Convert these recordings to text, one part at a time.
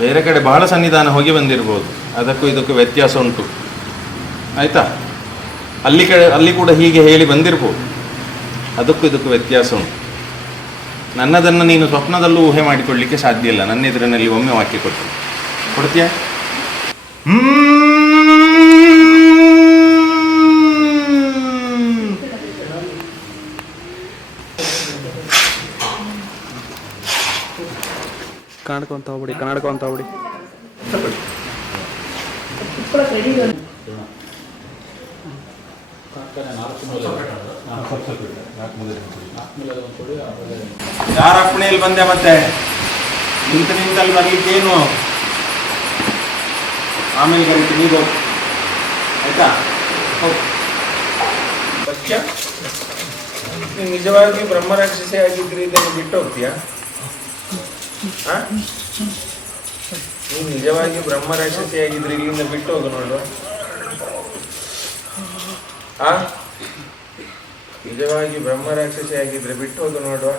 ಬೇರೆ ಕಡೆ ಬಹಳ ಸನ್ನಿಧಾನ ಹೋಗಿ ಬಂದಿರ್ಬೋದು, ಅದಕ್ಕೂ ಇದಕ್ಕೂ ವ್ಯತ್ಯಾಸ ಉಂಟು ಆಯಿತಾ. ಅಲ್ಲಿ ಕೂಡ ಹೀಗೆ ಹೇಳಿ ಬಂದಿರ್ಬೋದು, ಅದಕ್ಕೂ ಇದಕ್ಕೂ ವ್ಯತ್ಯಾಸ ಉಂಟು. ನನ್ನದನ್ನು ನೀನು ಸ್ವಪ್ನದಲ್ಲೂ ಊಹೆ ಮಾಡಿಕೊಳ್ಳಲಿಕ್ಕೆ ಸಾಧ್ಯ ಇಲ್ಲ. ನನ್ನ ಎದುರಿನಲ್ಲಿ ಒಮ್ಮೆ ವಾಕ್ಯ ಕೊಡ್ತೀಯಾ? ಕನ್ನಡಕ ಅಂತ ಹೋಗ್ಬಿಡಿ. ಯಾರ ಅಪ್ಪಣೆಯಲ್ಲಿ ಬಂದೆ ಮತ್ತೆ ನಿಂತಲ್ಲಿ ಬರ್ಲಿಕ್ಕೇನು, ಆಮೇಲೆ ಕರಿತೀನಿ ನೀವು ಆಯ್ತಾ. ನೀನು ನಿಜವಾಗಿ ಬ್ರಹ್ಮರಾಕ್ಷಸಿ ಆಗಿದ್ರಿ, ಇದನ್ನು ಬಿಟ್ಟು ಹೋಗ್ತೀಯಾ? ನೀನು ನಿಜವಾಗಿ ಬ್ರಹ್ಮರಾಕ್ಷಸಿ ಆಗಿದ್ರಿ, ಇಲ್ಲಿಂದ ಬಿಟ್ಟು ಹೋಗು ನೋಡುವ. ನಿಜವಾಗಿ ಬ್ರಹ್ಮರಾಕ್ಷಸಿ ಆಗಿದ್ರೆ ಬಿಟ್ಟು ಹೋಗು ನೋಡುವ.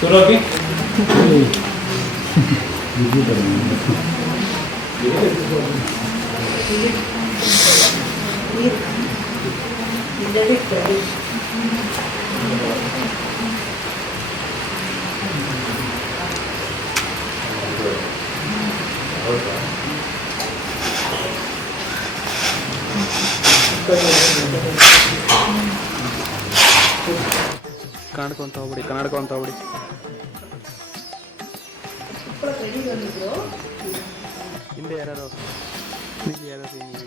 ಶುರುವಾಗಿ ಕಾಣ್ಕೊಂತ ಹೋಗ್ಬಿಡಿ ಕನ್ನಡ್ಕೊಂತ ಹೋಗ್ಬಿಡಿ. ಹಿಂದೆ ಯಾರು ಹಿಂದೆ ಯಾರು ನೀವು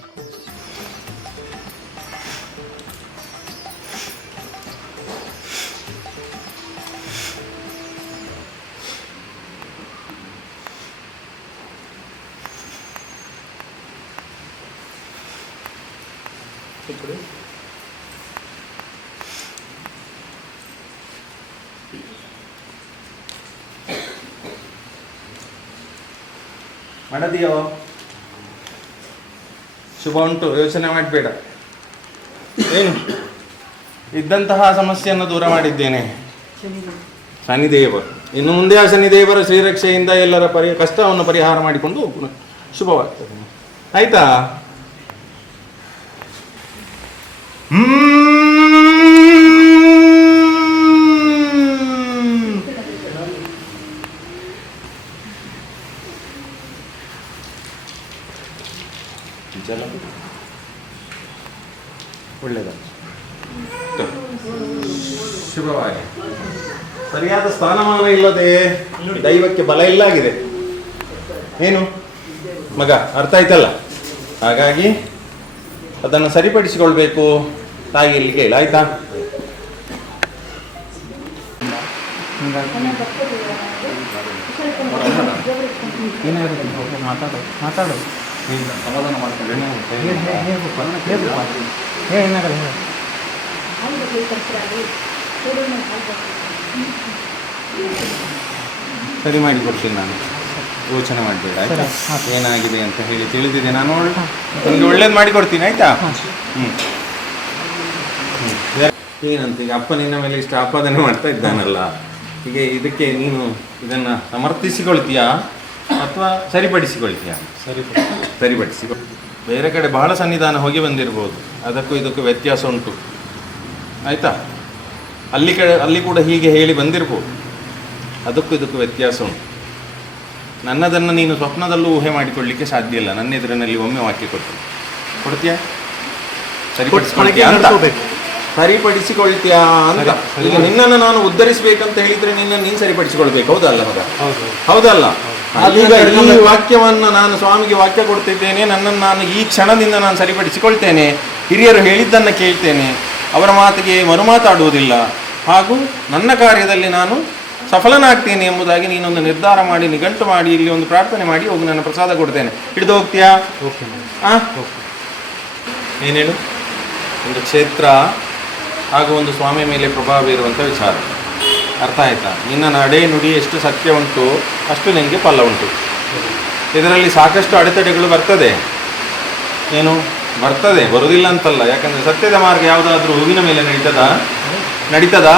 ಮಾಡದಿಯೋ ಶುಭ ಉಂಟು, ಯೋಚನೆ ಮಾಡಬೇಡ. ಏನು ಇದ್ದಂತಹ ಸಮಸ್ಯೆಯನ್ನು ದೂರ ಮಾಡಿದ್ದೇನೆ. ಶನಿದೇವರು ಇನ್ನು ಮುಂದೆ ಆ ಶನಿದೇವರ ಶ್ರೀರಕ್ಷೆಯಿಂದ ಎಲ್ಲರ ಕಷ್ಟವನ್ನು ಪರಿಹಾರ ಮಾಡಿಕೊಂಡು ಹೋಗೋಣ. ಶುಭವಾಗ್ತದೆ. ಆಯ್ತಾ? ಒಳ್ಳೆಯದ ಶುಭವಾಗಿ. ಸರಿಯಾದ ಸ್ಥಾನಮಾನ ಇಲ್ಲದೆ ದೈವಕ್ಕೆ ಬಲ ಇಲ್ಲಾಗಿದೆ. ಏನು ಮಗ, ಅರ್ಥ ಆಯ್ತಲ್ಲ? ಹಾಗಾಗಿ ಅದನ್ನು ಸರಿಪಡಿಸಿಕೊಳ್ಬೇಕು. ತಾಯಿ ಇಲ್ಲಿ ಕೇಳ, ಆಯ್ತಾ? ಮಾತಾಡು ಸಮಾಧಾನ ಮಾಡ್ಕೊಂಡು ಸರಿ ಮಾಡಿ ಕೊಡ್ತೀನಿ ನಾನು. ಯೋಚನೆ ಮಾಡಬೇಡ ಆಯ್ತಾ? ಏನಾಗಿದೆ ಅಂತ ಹೇಳಿ ತಿಳಿದಿದೆ ನಾನು. ನಿಮಗೆ ಒಳ್ಳೇದು ಮಾಡಿ ಕೊಡ್ತೀನಿ ಆಯ್ತಾ? ಏನಂತ ಈಗ ಅಪ್ಪ ನಿನ್ನ ಮೇಲೆ ಇಷ್ಟು ಆಪಾದನೆ ಮಾಡ್ತಾ ಇದ್ದಾನಲ್ಲ, ಹೀಗೆ ಇದಕ್ಕೆ ನೀನು ಇದನ್ನು ಸಮರ್ಥಿಸಿಕೊಳ್ತೀಯಾ ಅಥವಾ ಸರಿಪಡಿಸಿಕೊಳ್ತೀಯಾ? ಸರಿಪಡಿಸಿಕೊ. ಬೇರೆ ಕಡೆ ಬಹಳ ಸನ್ನಿಧಾನ ಹೋಗಿ ಬಂದಿರ್ಬೋದು, ಅದಕ್ಕೂ ಇದಕ್ಕೂ ವ್ಯತ್ಯಾಸ ಉಂಟು ಆಯಿತಾ? ಅಲ್ಲಿ ಕೂಡ ಹೀಗೆ ಹೇಳಿ ಬಂದಿರ್ಬೋದು, ಅದಕ್ಕೂ ಇದಕ್ಕೂ ವ್ಯತ್ಯಾಸ ಉಂಟು. ನನ್ನದನ್ನು ನೀನು ಸ್ವಪ್ನದಲ್ಲೂ ಊಹೆ ಮಾಡಿಕೊಳ್ಳಿಕ್ಕೆ ಸಾಧ್ಯ ಇಲ್ಲ. ನನ್ನ ಎದುರಿನಲ್ಲಿ ಒಮ್ಮೆ ವಾಕ್ಯ ಕೊಡ್ತೀಯಾ? ಸರಿಪಡಿಸ್ಕೊಳ್ತೀಯಾ ಅಂತ? ಸರಿಪಡಿಸಿಕೊಳ್ತೀಯಾ ಅಂತ. ಈಗ ನಿನ್ನನ್ನು ನಾನು ಉದ್ಧರಿಸಬೇಕಂತ ಹೇಳಿದ್ರೆ ನೀನು ಸರಿಪಡಿಸಿಕೊಳ್ಬೇಕು. ಹೌದಲ್ಲ ಮಗ? ಹೌದಲ್ಲ? ಈಗ ಈ ವಾಕ್ಯವನ್ನು ನಾನು ಸ್ವಾಮಿಗೆ ವಾಕ್ಯ ಕೊಡ್ತಿದ್ದೇನೆ. ನನ್ನನ್ನು ನಾನು ಈ ಕ್ಷಣದಿಂದ ನಾನು ಸರಿಪಡಿಸಿಕೊಳ್ತೇನೆ. ಹಿರಿಯರು ಹೇಳಿದ್ದನ್ನು ಕೇಳ್ತೇನೆ, ಅವರ ಮಾತಿಗೆ ಮರುಮಾತಾಡುವುದಿಲ್ಲ, ಹಾಗೂ ನನ್ನ ಕಾರ್ಯದಲ್ಲಿ ನಾನು ಸಫಲನಾಗ್ತೇನೆ ಎಂಬುದಾಗಿ ನೀನೊಂದು ನಿರ್ಧಾರ ಮಾಡಿ, ನಿಘಂಟು ಮಾಡಿ, ಇಲ್ಲಿ ಒಂದು ಪ್ರಾರ್ಥನೆ ಮಾಡಿ ಹೋಗಿ ನನ್ನ ಪ್ರಸಾದ ಕೊಡ್ತೇನೆ. ಹಿಡಿದು ಹೋಗ್ತೀಯಾ? ಏನು ಹೇಳು? ಒಂದು ಕ್ಷೇತ್ರ ಹಾಗೂ ಒಂದು ಸ್ವಾಮಿ ಮೇಲೆ ಪ್ರಭಾವ ಬೀರುವಂಥ ವಿಚಾರ. ಅರ್ಥ ಆಯ್ತಾ? ನಿನ್ನ ನಡೆ ನುಡಿ ಎಷ್ಟು ಸತ್ಯ ಉಂಟು ಅಷ್ಟು ನಿನಗೆ ಫಲ ಉಂಟು. ಇದರಲ್ಲಿ ಸಾಕಷ್ಟು ಅಡೆತಡೆಗಳು ಬರ್ತದೆ. ಏನು ಬರ್ತದೆ? ಬರುವುದಿಲ್ಲ ಅಂತಲ್ಲ. ಯಾಕಂದರೆ ಸತ್ಯದ ಮಾರ್ಗ ಯಾವುದಾದ್ರೂ ಹೂವಿನ ಮೇಲೆ ನಡೀತದಾ?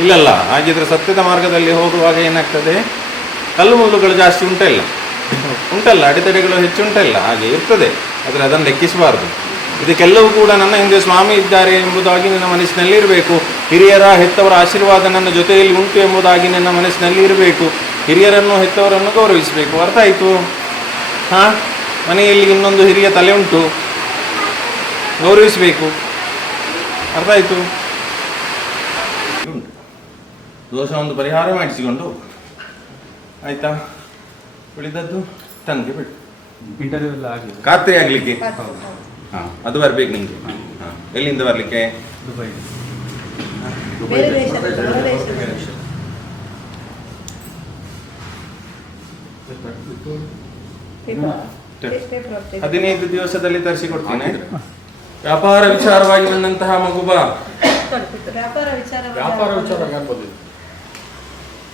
ಇಲ್ಲಲ್ಲ. ಹಾಗಿದ್ರೆ ಸತ್ಯದ ಮಾರ್ಗದಲ್ಲಿ ಹೋಗುವಾಗ ಏನಾಗ್ತದೆ? ಕಲ್ಲು ಮುಳ್ಳುಗಳು ಜಾಸ್ತಿ ಉಂಟಲ್ಲ, ಅಡೆತಡೆಗಳು ಹೆಚ್ಚು ಉಂಟಲ್ಲ, ಹಾಗೆ ಇರ್ತದೆ. ಆದರೆ ಅದನ್ನು ಲೆಕ್ಕಿಸಬಾರ್ದು. ಇದಕ್ಕೆಲ್ಲವೂ ಕೂಡ ನನ್ನ ಹಿಂದೆ ಸ್ವಾಮಿ ಇದ್ದಾರೆ ಎಂಬುದಾಗಿ ನಿನ್ನ ಮನಸ್ಸಿನಲ್ಲಿ ಇರಬೇಕು. ಹಿರಿಯರ ಹೆತ್ತವರ ಆಶೀರ್ವಾದ ನನ್ನ ಜೊತೆಯಲ್ಲಿ ಉಂಟು ಎಂಬುದಾಗಿ ನಿನ್ನ ಮನಸ್ಸಿನಲ್ಲಿ ಇರಬೇಕು. ಹಿರಿಯರನ್ನು ಹೆತ್ತವರನ್ನು ಗೌರವಿಸಬೇಕು. ಅರ್ಥ ಆಯಿತು? ಮನೆಯಲ್ಲಿ ಇನ್ನೊಂದು ಹಿರಿಯ ತಲೆ ಉಂಟು, ಗೌರವಿಸಬೇಕು. ಅರ್ಥ ಆಯಿತು? ದೋಷ ಒಂದು ಪರಿಹಾರ ಮಾಡಿಸಿಕೊಂಡು ಆಯಿತಾ? ಉಳಿದದ್ದು ತಂದೆ ಬಿಡು. ಇಂಟರ್ವ್ಯೂ ಎಲ್ಲ ಆಗಿದೆ, ಖಾತ್ರಿ ಆಗಲಿಕ್ಕೆ. ಅದು ಬರ್ಬೇಕು ನಿಮಗೆ. ಎಲ್ಲಿಂದ ಬರಲಿಕ್ಕೆ? ದುಬೈ. ಹದಿನೈದು ದಿವಸದಲ್ಲಿ ತರಿಸಿಕೊಡ್ತೀನಿ. ವ್ಯಾಪಾರ ವಿಚಾರವಾಗಿ ಬಂದಂತಹ ಮಗು ಬಾ. ವ್ಯಾಪಾರ ವಿಚಾರ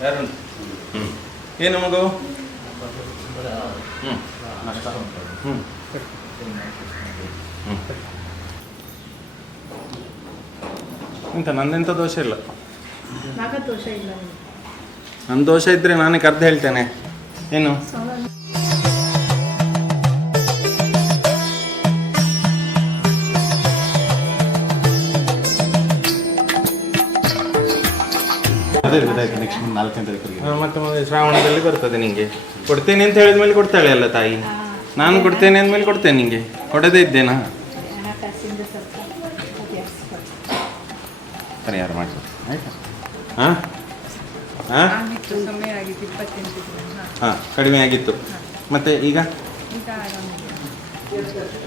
ಯಾರು? ಏನು ಮಗು? ಇಂಥ ನಂದೆಂಥ ದೋಷ ಇಲ್ಲ. ನನ್ನ ದೋಷ ಇದ್ದರೆ ನಾನೇ ಕರೆದು ಹೇಳ್ತೇನೆ. ಏನು ಅದೇ ಗೊತ್ತಾಯ್ತು. ನೆಕ್ಸ್ಟ್ 4ನೇ ತಾರೀಕಿಗೆ ಮತ್ತೆ ಶ್ರಾವಣದಲ್ಲಿ ಬರ್ತದೆ ನಿಂಗೆ. ಕೊಡ್ತೇನೆ ಅಂತ ಹೇಳಿದ ಮೇಲೆ ಕೊಡ್ತಾಳೆ ಅಲ್ಲ ತಾಯಿ. ನಾನು ಕೊಡ್ತೇನೆ ಅಂದಮೇಲೆ ಕೊಡ್ತೇನೆ ನಿಂಗೆ. ಕೊಡದೇ ಇದ್ದೇನಾ? ಹಣಕಾಸಿಂದ ಸ್ವಲ್ಪ ಪರಿಹಾರ ಮಾಡ್ಬೋದು ಆಯ್ತಾ? ಹಾಂ ಹಾಂ ಆಗಿತ್ತು, ಕಮ್ಮಿ ಆಗಿತ್ತು 28 ದಿನ. ಹಾಂ ಕಡಿಮೆ ಆಗಿತ್ತು. ಮತ್ತೆ ಈಗ ಈಗ ಆರಾಮಿದೆ.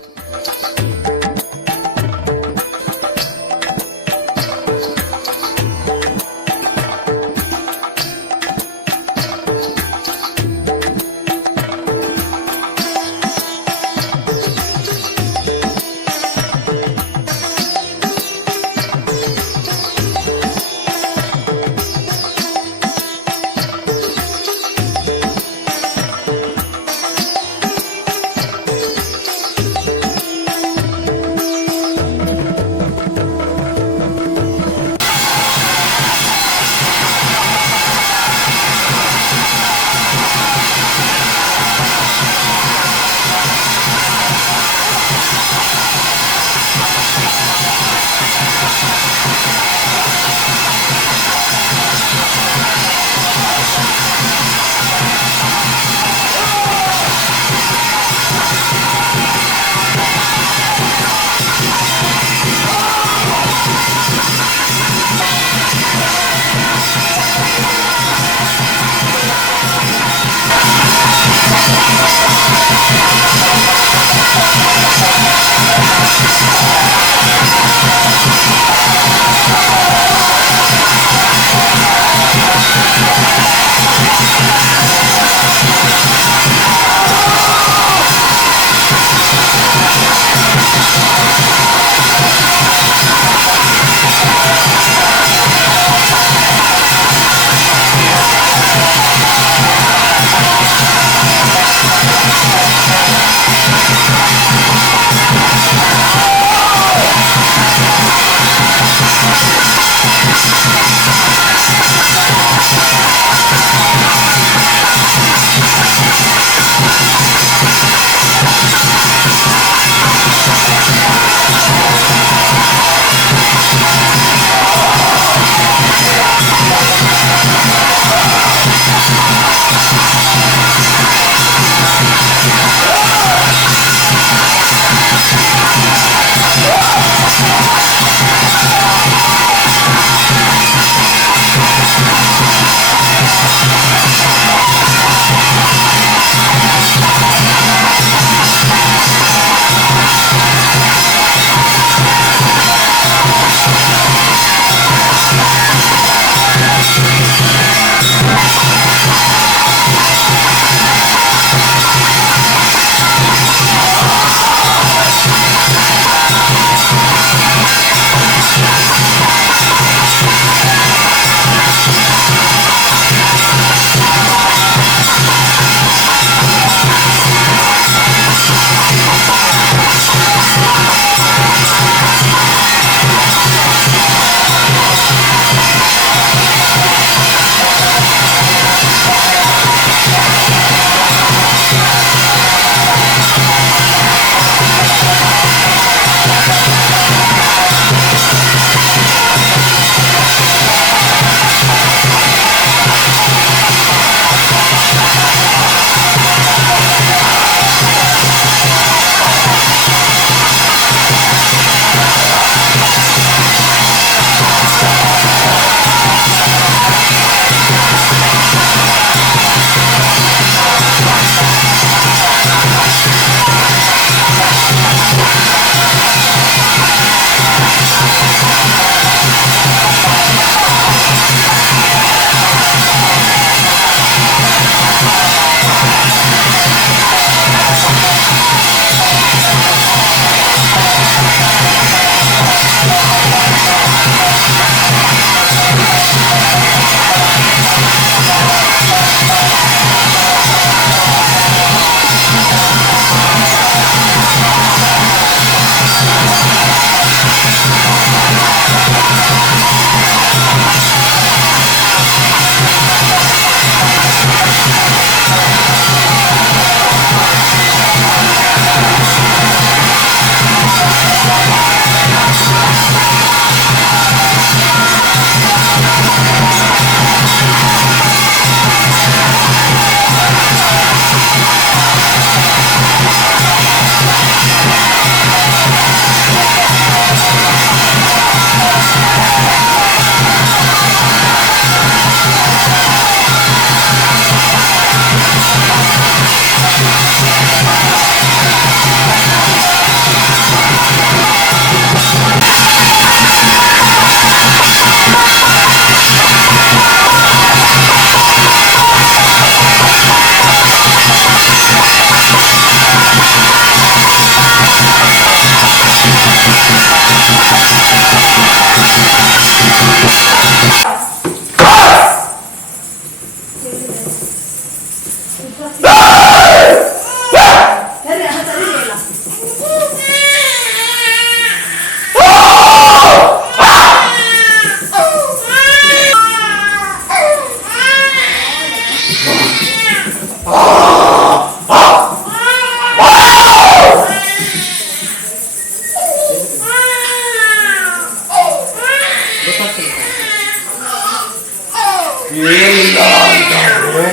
ಏನಿಲ್ಲ ಅಂತಾದ್ರೆ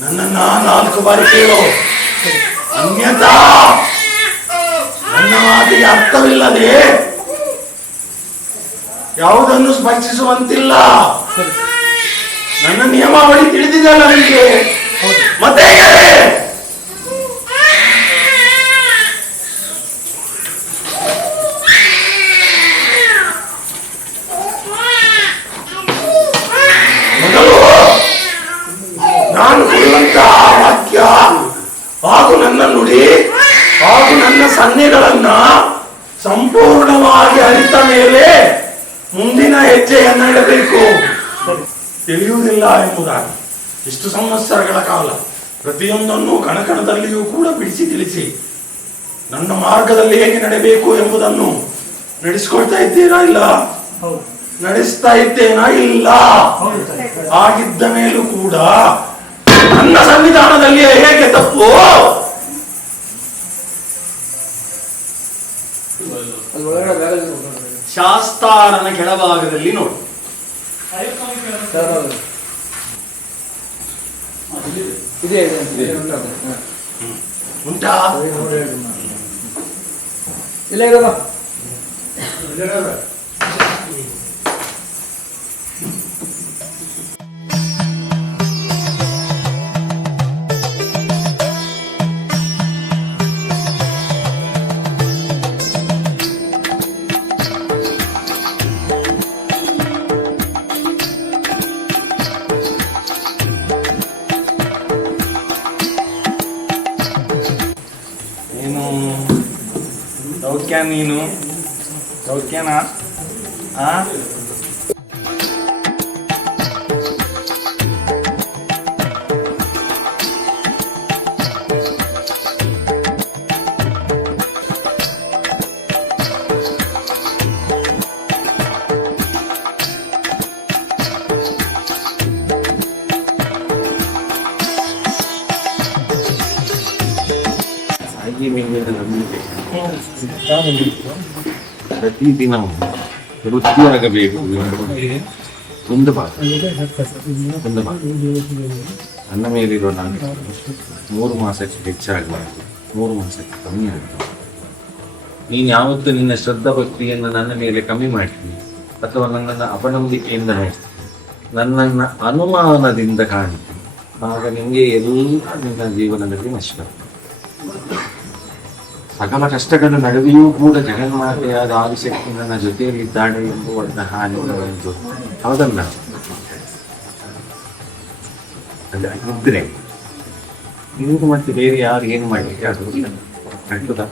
ನನ್ನನ್ನ 4 ಬಾರಿ ಕೇಳು. ಅನ್ಯಥಾ ನನ್ನ ಮಾತಿಗೆ ಅರ್ಥವಿಲ್ಲದೆ ಯಾವುದನ್ನು ಸ್ಪರ್ಶಿಸುವಂತಿಲ್ಲ. ನನ್ನ ನಿಯಮಾವಳಿ ತಿಳಿದಿದೆಯಲ್ಲ ನಿಮಗೆ, ಮತ್ತೆ ಹೇಗೆ? ಮೊದಲು ನಾನು ಕೊಡುವಂತಹ ವಾಕ್ಯ ಹಾಗೂ ನನ್ನ ನುಡಿ ಹಾಗೂ ನನ್ನ ಸನ್ನೆಗಳನ್ನ ಸಂಪೂರ್ಣವಾಗಿ ಅರಿತ ಮೇಲೆ ಮುಂದಿನ ಹೆಜ್ಜೆಯನ್ನ ಇಡಬೇಕು. ತಿಳಿಯುವುದಿಲ್ಲ ಎಂಬುದಾಗಿ ಇಷ್ಟು ಸಂವತ್ಸರಗಳ ಕಾಲ ಪ್ರತಿಯೊಂದನ್ನು ಕಣಕಣದಲ್ಲಿಯೂ ಕೂಡ ಬಿಡಿಸಿ ತಿಳಿಸಿ ನನ್ನ ಮಾರ್ಗದಲ್ಲಿ ಹೇಗೆ ನಡೆಯಬೇಕು ಎಂಬುದನ್ನು ನಡೆಸಿಕೊಳ್ತಾ ಇದ್ದೀರಾ? ಇಲ್ಲ ನಡೆಸ್ತಾ ಇದ್ದೇನಾ? ಇಲ್ಲ. ಆಗಿದ್ದ ಮೇಲೂ ಕೂಡ ನನ್ನ ಸಂವಿಧಾನದಲ್ಲಿ ಹೇಗೆ ತಪ್ಪು? ಶಾಸ್ತಾರನ ಕೆಳಭಾಗದಲ್ಲಿ ನೋಡಿ. ಉಂಟಾ? ಇಲ್ಲ ಇರಲ್ಲ. ಸೌಖ್ಯ ನೀನು? ಸೌಖ್ಯನಾ? ಪ್ರತಿದಿನ ವೃತ್ತಿಯಾಗಬೇಕು ಒಂದು ಭಾಗ ನನ್ನ ಮೇಲಿರೋ ನಾನು 3 ಮಾಸಕ್ಕೆ ಹೆಚ್ಚಾಗಬಾರ್ದು, 3 ಮಾಸಕ್ಕೆ ಕಮ್ಮಿ ಆಗಬಾರ್ದು. ನೀನು ಯಾವತ್ತೂ ನಿನ್ನ ಶ್ರದ್ಧಾ ಭಕ್ತಿಯನ್ನು ನನ್ನ ಮೇಲೆ ಕಮ್ಮಿ ಮಾಡ್ತೀನಿ ಅಥವಾ ನನ್ನನ್ನು ಅಪನಂಬಿಕೆಯಿಂದ ನೋಡ್ತೀನಿ, ನನ್ನನ್ನು ಅನುಮಾನದಿಂದ ಕಾಣ್ತೀನಿ, ಆಗ ನಿಮಗೆ ಎಲ್ಲ ನಿನ್ನ ಜೀವನದಲ್ಲಿ ನಷ್ಟ. ಸಕಲ ಕಷ್ಟಗಳ ನಡುವೆಯೂ ಕೂಡ ಜಗನ್ಮಾತೆಯಾದ ಆದಿಶಕ್ತಿ ನನ್ನ ಜೊತೆಯಲ್ಲಿದ್ದಾಳೆ ಎಂಬುವಂತಹ ಹಾನಿಗಳು ಹೌದಲ್ಲ? ಇದ್ರೆ ನೀವು ಮತ್ತೆ ಬೇರೆ ಯಾರು ಏನು ಮಾಡಲಿಕ್ಕೆ ಆಗುದಿಲ್ಲ. ಆಗ್ತದಾ?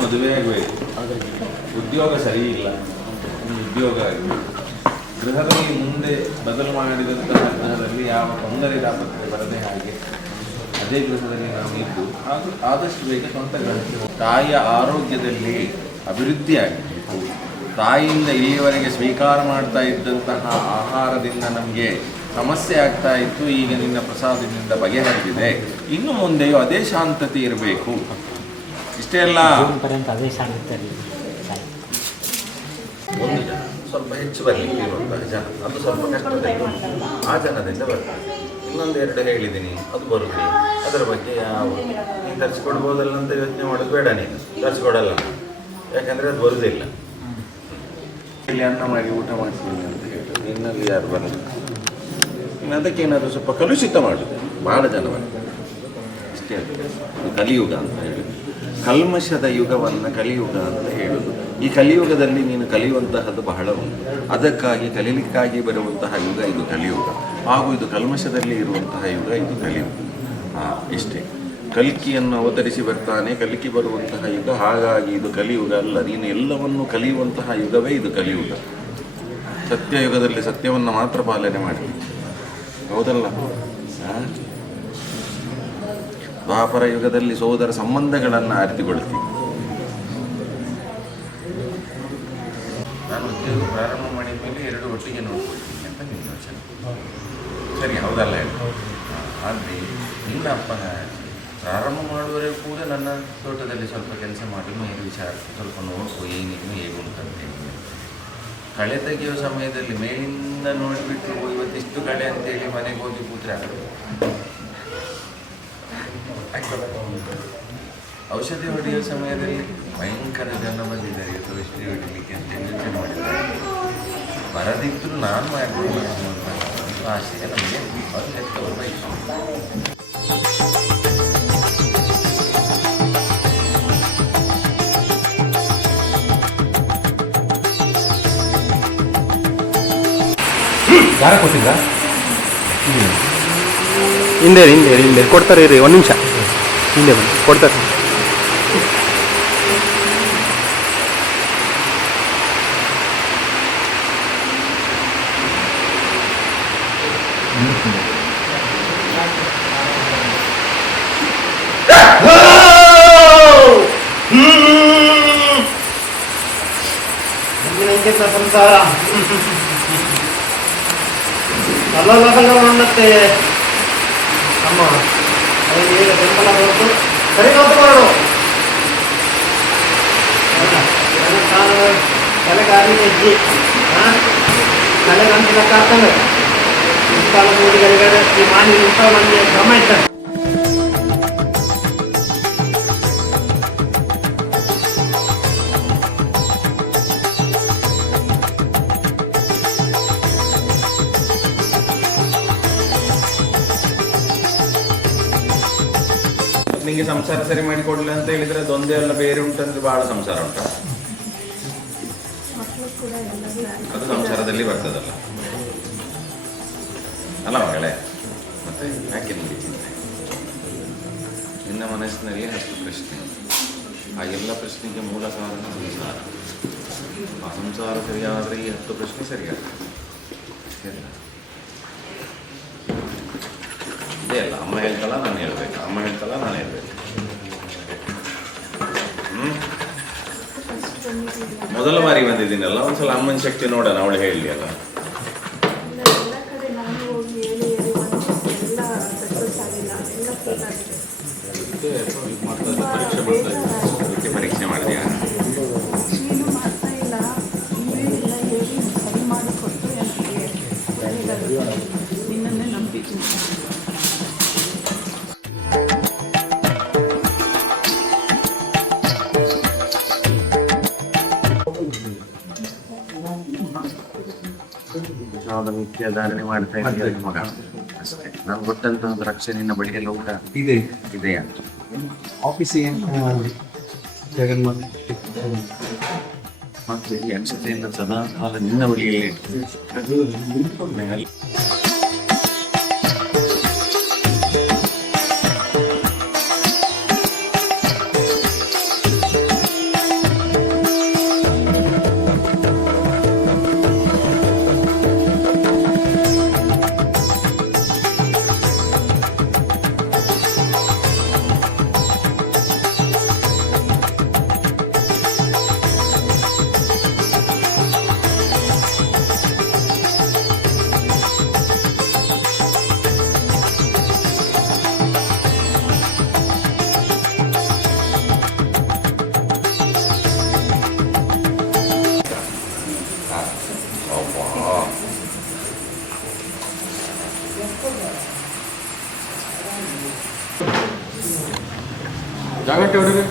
ಮದುವೆ ಆಗಬೇಕು, ಉದ್ಯೋಗ ಸರಿ ಇಲ್ಲ, ಒಂದು ಉದ್ಯೋಗ ಆಗಬೇಕು, ಗೃಹದಲ್ಲಿ ಮುಂದೆ ಬದಲು ಮಾಡಿದಂತಹ ಗೃಹದಲ್ಲಿ ಯಾವ ತೊಂದರೆ ತಾಪತ್ರೆ ಬರದೆ ಹಾಗೆ ಅದೇ ಗೃಹದಲ್ಲಿ ನಾವು ಇದ್ದು ಹಾಗೂ ಆದಷ್ಟು ಬೇಗ ಸ್ವಂತ ಗೃಹಕ್ಕೆ ತಾಯಿಯ ಆರೋಗ್ಯದಲ್ಲಿ ಅಭಿವೃದ್ಧಿ ಆಗಬೇಕು. ತಾಯಿಯಿಂದ ಇಲ್ಲಿಯವರೆಗೆ ಸ್ವೀಕಾರ ಮಾಡ್ತಾ ಇದ್ದಂತಹ ಆಹಾರದಿಂದ ನಮಗೆ ಸಮಸ್ಯೆ ಆಗ್ತಾ ಇತ್ತು, ಈಗ ನಿನ್ನ ಪ್ರಸಾದದಿಂದ ಬಗೆಹರಿದಿದೆ, ಇನ್ನು ಮುಂದೆಯೂ ಅದೇ ಶಾಂತತೆ ಇರಬೇಕು. ಇಷ್ಟೇ ಅಲ್ಲ, ಒಂದು ಜನ ಸ್ವಲ್ಪ ಹೆಚ್ಚು ಬರಲಿಕ್ಕೆ ಇರುವಂತಹ ಜನ, ಅದು ಸ್ವಲ್ಪ ಕಷ್ಟದಲ್ಲಿ ಆ ಜನದಿಂದ ಬರ್ತದೆ. ಇನ್ನೊಂದು 2 ಹೇಳಿದ್ದೀನಿ, ಅದು ಬರುವುದಿಲ್ಲ. ಅದರ ಬಗ್ಗೆ ಯಾವ ನೀನು ತರಿಸ್ಕೊಡ್ಬೋದಲ್ಲ ಅಂತ ಯೋಚನೆ ಮಾಡೋದು ಬೇಡ. ನೀನು ತರಿಸ್ಕೊಡಲ್ಲ, ಯಾಕಂದರೆ ಅದು ಬರುವುದಿಲ್ಲ. ಇಲ್ಲಿ ಅನ್ನ ಮಾಡಿ ಊಟ ಮಾಡ್ತೀನಿ ಅಂತ ಹೇಳಿ ನಿನ್ನಲ್ಲಿ ಯಾರು ಬರಲ್ಲ. ಇನ್ನು ಅದಕ್ಕೇನಾದರೂ ಸ್ವಲ್ಪ ಕಲುಷಿತ ಮಾಡುದು ಭಾಳ ಜನ ಅಷ್ಟೇ. ಅದು ಕಲಿಯುಗ ಅಂತ ಹೇಳಿ, ಕಲ್ಮಶದ ಯುಗವನ್ನು ಕಲಿಯುಗ ಅಂತ ಹೇಳುದು. ಈ ಕಲಿಯುಗದಲ್ಲಿ ನೀನು ಕಲಿಯುವಂತಹದ್ದು ಬಹಳ ಉಂಟು. ಅದಕ್ಕಾಗಿ ಕಲೀಲಿಕ್ಕಾಗಿ ಬರುವಂತಹ ಯುಗ ಇದು ಕಲಿಯುಗ, ಹಾಗೂ ಇದು ಕಲ್ಮಶದಲ್ಲಿ ಇರುವಂತಹ ಯುಗ ಇದು ಕಲಿಯುಗ. ಇಷ್ಟೇ. ಕಲ್ಕಿಯನ್ನು ಅವತರಿಸಿ ಬರ್ತಾನೆ, ಕಲ್ಕಿ ಬರುವಂತಹ ಯುಗ. ಹಾಗಾಗಿ ಇದು ಕಲಿಯುಗ ಅಲ್ಲ, ನೀನು ಎಲ್ಲವನ್ನು ಕಲಿಯುವಂತಹ ಯುಗವೇ ಇದು ಕಲಿಯುಗ. ಸತ್ಯಯುಗದಲ್ಲಿ ಸತ್ಯವನ್ನು ಮಾತ್ರ ಪಾಲನೆ ಮಾಡಿ, ಹೌದಲ್ಲ? ದ್ವಾಪರ ಯುಗದಲ್ಲಿ ಸೋದರ ಸಂಬಂಧಗಳನ್ನು ಅರಿತುಕೊಳ್ತೀವಿ. ನಾನು ಉದ್ಯೋಗ ಪ್ರಾರಂಭ ಮಾಡಿದ ಮೇಲೆ ಎರಡು ಒಟ್ಟಿಗೆ ನೋಡ್ಕೊಳ್ತೀನಿ ಅಂತ ನಿಮ್ಮ ಯೋಚನೆ ಸರಿ, ಹೌದಲ್ಲ? ಆದರೆ ನಿನ್ನ ಅಪ್ಪನ ಪ್ರಾರಂಭ ಮಾಡುವವರೆಗೂ ಕೂಡ ನನ್ನ ತೋಟದಲ್ಲಿ ಸ್ವಲ್ಪ ಕೆಲಸ ಮಾಡಿ ಮೇಲೆ ವಿಚಾರ ಸ್ವಲ್ಪ ನೋಡ್ಕೊ ಏನೇನು ಹೇಗುಂಟಂತೆ. ಕಳೆ ತೆಗೆಯುವ ಸಮಯದಲ್ಲಿ ಮೇಲಿಂದ ನೋಡಿಬಿಟ್ಟು ಇವತ್ತಿಷ್ಟು ಕಳೆ ಅಂತೇಳಿ ಮನೆಗೆ ಹೋಗಿ ಕೂತ್ರೆ ಆಗೋದು. ಔಷಧಿ ಹೊಡೆಯುವ ಸಮಯದಲ್ಲಿ ಭಯಂಕರ ಜನ ಬಂದಿದ್ದಾರೆ ಇವತ್ತು ಔಷಧಿ ಹೊಡಿಲಿಕ್ಕೆ ಅಂತ ಯೋಚನೆ ಮಾಡಿದ್ದಾರೆ. ಬರದಿದ್ದರೂ ನಾನು ಮಾಡ್ಬೋದು ಅನ್ನುವಂಥ ಆಸೆ ನಮಗೆ ಅದು ಹೆತ್ತವರು ಬಯಸ್ತಾರೆ. ಯಾರ ಕೊಟ್ಟಿದ್ದ? ಹಿಂದೆ ಹಿಂದೆ ಹಿಂದೆ ಕೊಡ್ತಾರೆ ಇರಿ, ಒಂದು ನಿಮಿಷ ಹಿಂದೆ ಬನ್ನಿ, ಕೊಡ್ತಾರೆ. ಸಂಸಾರ ಮತ್ತೆ ಅಮ್ಮ ಈಗ ಬೆಂಬಲ ಕೊಟ್ಟು ಸರಿ ನೋತು ಮಾಡು. ನಾನು ತಲೆಗಾರಿ ಹೆಜ್ಜೆ ತಲೆಗಂಟಿನ ಕಾರ್ತಂದ್ರೆ ಇಂತಾಲ ಮೂಡಿಗಳಿಗೆ ಈ ಮಾನಿ ಇಂಥ ನನಗೆ ಕ್ರಮ ಇದ್ದಾರೆ. ನಿಮಗೆ ಸಂಸಾರ ಸರಿ ಮಾಡಿಕೊಡ್ಲಿ ಅಂತ ಹೇಳಿದ್ರೆ ಅದೊಂದೇ ಅಲ್ಲ, ಬೇರೆ ಉಂಟಂದ್ರೆ ಬಹಳ ಸಂಸಾರ ಉಂಟು. ಅದು ಸಂಸಾರದಲ್ಲಿ ಬರ್ತದಲ್ಲ ಅಲ್ಲ ಮಗಳೇ? ಮತ್ತೆ ಯಾಕೆ ನಿಮಗೆ ಚಿಂತೆ? ನಿನ್ನ ಮನಸ್ಸಿನಲ್ಲಿ 10 ಪ್ರಶ್ನೆ. ಆ ಎಲ್ಲ ಪ್ರಶ್ನೆಗೆ ಮೂಲ ಕಾರಣ ಸಂಸಾರ. ಆ ಸಂಸಾರ ಸರಿಯಾದರೆ ಈ 10 ಪ್ರಶ್ನೆ ಸರಿಯಾಗ್ತದೆ. ಸರಿ, ಇದೇ ಅಲ್ಲ, ಅಮ್ಮ ಹೇಳ್ತಲ್ಲ ನಾನು ಹೇಳ್ಬೇಕು, ಅಮ್ಮ ಹೇಳ್ತಲ್ಲ ನಾನು ಹೇಳ್ಬೇಕು. ಮೊದಲ ಬಾರಿ ಬಂದಿದ್ದೀನಲ್ಲ, ಒಂದ್ಸಲ ಅಮ್ಮನ ಶಕ್ತಿ ನೋಡೋಣ, ಅವಳು ಹೇಳಲಿ ಅಲ್ಲ. ಪರೀಕ್ಷೆ ಮಾಡಿದ್ಯಾ? ಧಾರಣೆ ಮಾಡ್ತಾ ಇದ್ದೀಯ ಮಗ ಅಷ್ಟೇ. ನಾನು ಗೊತ್ತಂತ ಒಂದು ರಕ್ಷೆ ನಿನ್ನ ಬಳಿಗೆಲ್ಲ ಊಟ ಇದೆಯಾ? ಆಫೀಸಿಗೆ ಜಗನ್ಮಾತೆ ಮತ್ತೆ ಈ ಅನ್ಸತೆಯಿಂದ ಸದಾ ಕಾಲ ನಿನ್ನ ಬಳಿಯಲ್ಲಿ ಜಾಗಟ್ಟೆ ಹೊರಗೆ